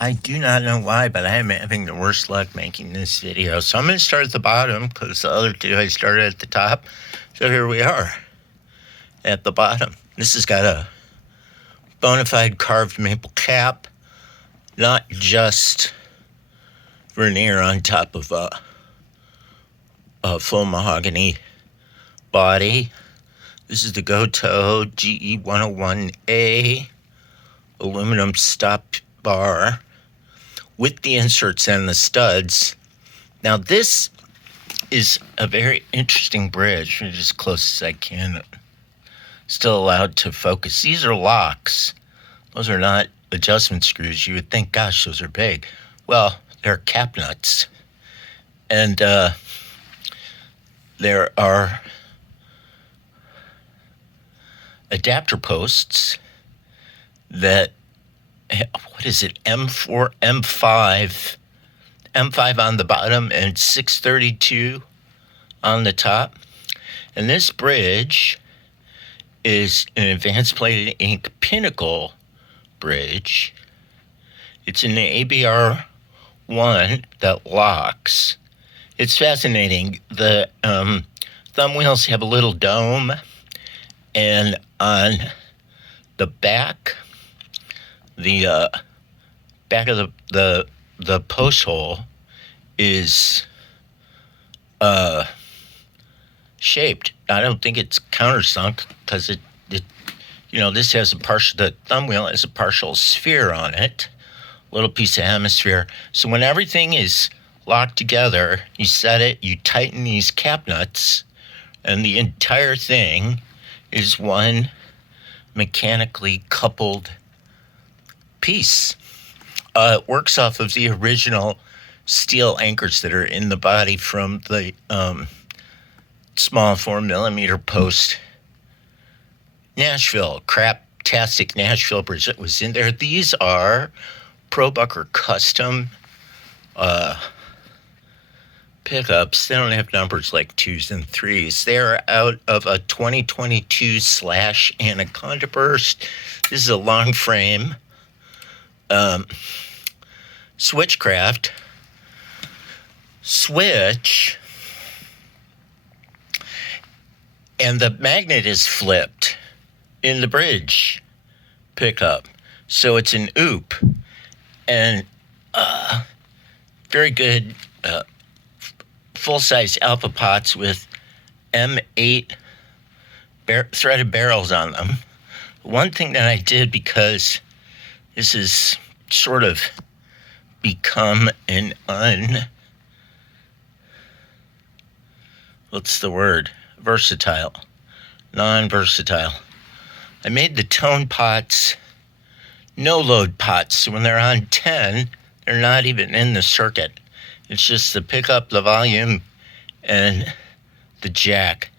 I do not know why, but I am having the worst luck making this video. So I'm going to start at the bottom because the other two I started at the top. So here we are at the bottom. This has got a bona fide carved maple cap, not just veneer on top of a full mahogany body. This is the Goto GE101A aluminum stop bar with the inserts and the studs. Now this is a very interesting bridge, as close as I can. Still allowed to focus. These are locks. Those are not adjustment screws. You would think, gosh, those are big. Well, they're cap nuts. And there are adapter posts that, what is it, M4, M5 on the bottom and 632 on the top. And this bridge is an advanced plated ink pinnacle bridge. It's an ABR 1 that locks. It's fascinating. The thumb wheels have a little dome, and on the back, the back of the post hole is shaped. I don't think it's countersunk because it this has the thumb wheel has a partial sphere on it, a little piece of hemisphere. So when everything is locked together, you set it, you tighten these cap nuts, and the entire thing is one mechanically coupled piece. It works off of the original steel anchors that are in the body from the small 4mm post Nashville, craptastic Nashville bridge that was in there. These are ProBucker custom pickups. They don't have numbers like 2s and 3s. They're out of a 2022 / Anaconda Burst. This is a long frame switchcraft switch, and the magnet is flipped in the bridge pickup. So it's an OOP, and very good full-size alpha pots with M8 threaded barrels on them. One thing that I did, because this has sort of become an versatile, non-versatile. I made the tone pots no-load pots. So when they're on 10, they're not even in the circuit. It's just the pickup, the volume, and the jack.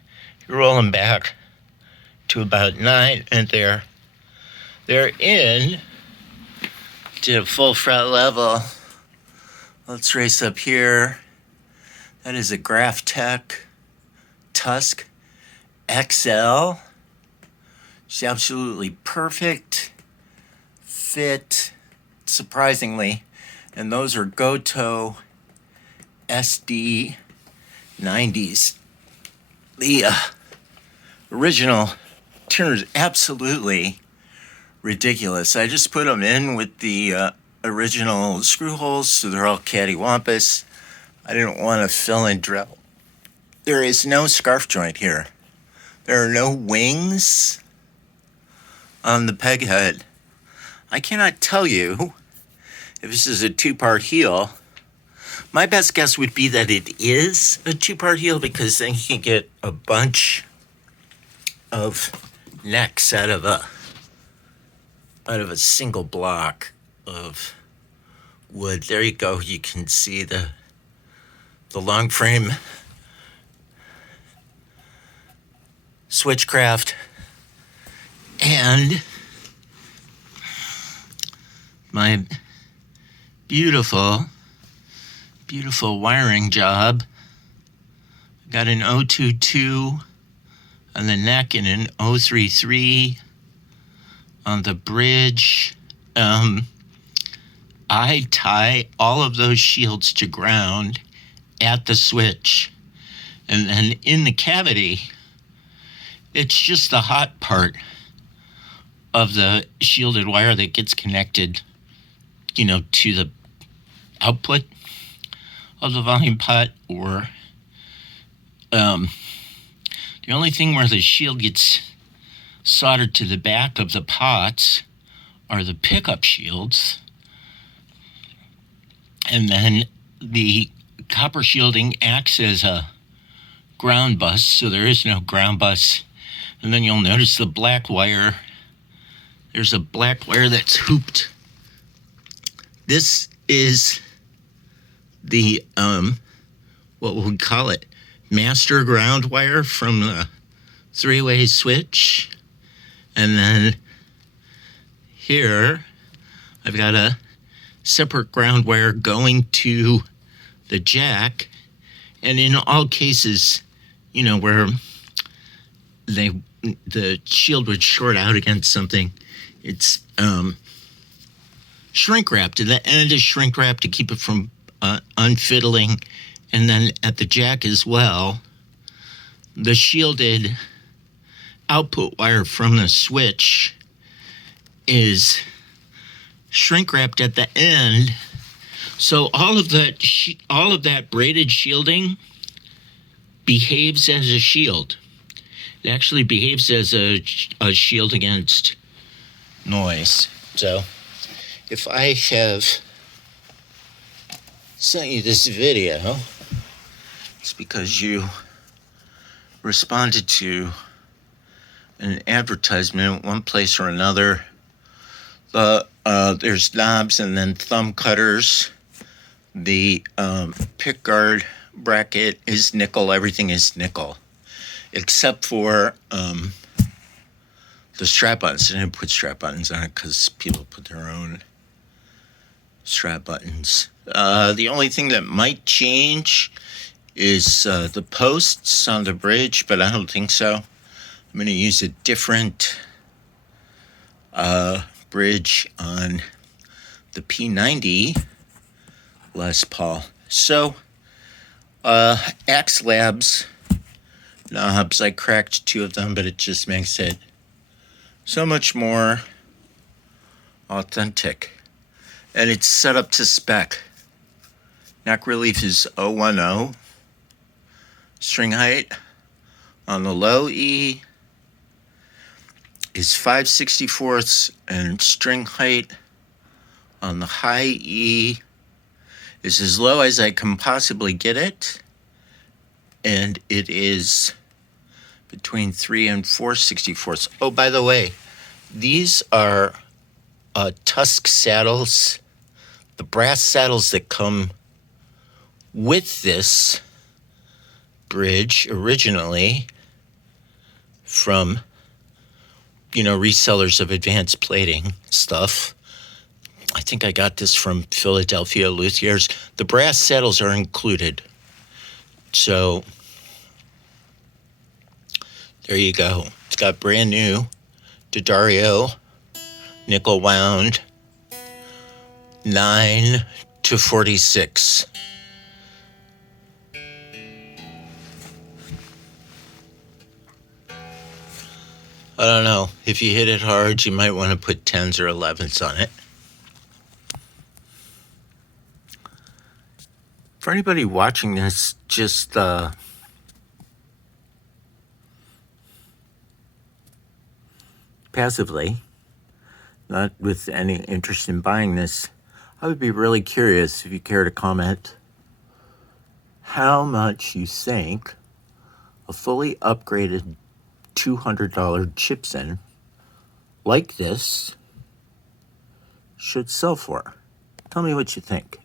You roll them back to about 9, and they're in to full fret level. Let's race up here. That is a Graphtec Tusk XL. It's absolutely perfect fit, surprisingly. And those are Goto SD 90s. The original tuner is absolutely ridiculous. I just put them in with the original screw holes, so they're all cattywampus. I didn't want to fill in drill. There is no scarf joint here. There are no wings on the peg head. I cannot tell you if this is a 2-part heel. My best guess would be that it is a 2-part heel, because then you can get a bunch of necks out of a single block of wood. There you go. You can see the long frame switchcraft and my beautiful wiring job. Got an 022 on the neck and an 033 on the bridge. I tie all of those shields to ground at the switch. And then in the cavity, it's just the hot part of the shielded wire that gets connected, to the output of the volume pot, or the only thing where the shield gets soldered to the back of the pots are the pickup shields. And then the copper shielding acts as a ground bus, so there is no ground bus. And then you'll notice the black wire. There's a black wire that's hooped. This is the, what would we call it? Master ground wire from the three-way switch. And then here, I've got a separate ground wire going to the jack. And in all cases, where the shield would short out against something, it's shrink wrapped. The end is shrink wrapped to keep it from unfiddling. And then at the jack as well, the shielded output wire from the switch is shrink wrapped at the end. So all of that braided shielding behaves as a shield. It actually behaves as a shield against noise. So if I have sent you this video, it's because you responded to an advertisement one place or another. There's knobs and then thumb cutters. The pick guard bracket is nickel. Everything is nickel, except for the strap buttons. I didn't put strap buttons on it because people put their own strap buttons. The only thing that might change is the posts on the bridge, but I don't think so. I'm going to use a different bridge on the P90 Les Paul. So, Axe Labs knobs, I cracked 2 of them, but it just makes it so much more authentic. And it's set up to spec. Neck relief is 010. String height on the low E is 5/64, and string height on the high E is as low as I can possibly get it, and it is between 3 and 4/64. Oh, by the way, these are tusk saddles, the brass saddles that come with this bridge originally from resellers of advanced plating stuff. I think I got this from Philadelphia Luthiers. The brass saddles are included. So there you go. It's got brand new D'Addario nickel wound 9 to 46. I don't know. If you hit it hard, you might want to put 10s or 11s on it. For anybody watching this, just passively, not with any interest in buying this, I would be really curious if you care to comment how much you think a fully upgraded $200 Chibson like this should sell for. Tell me what you think.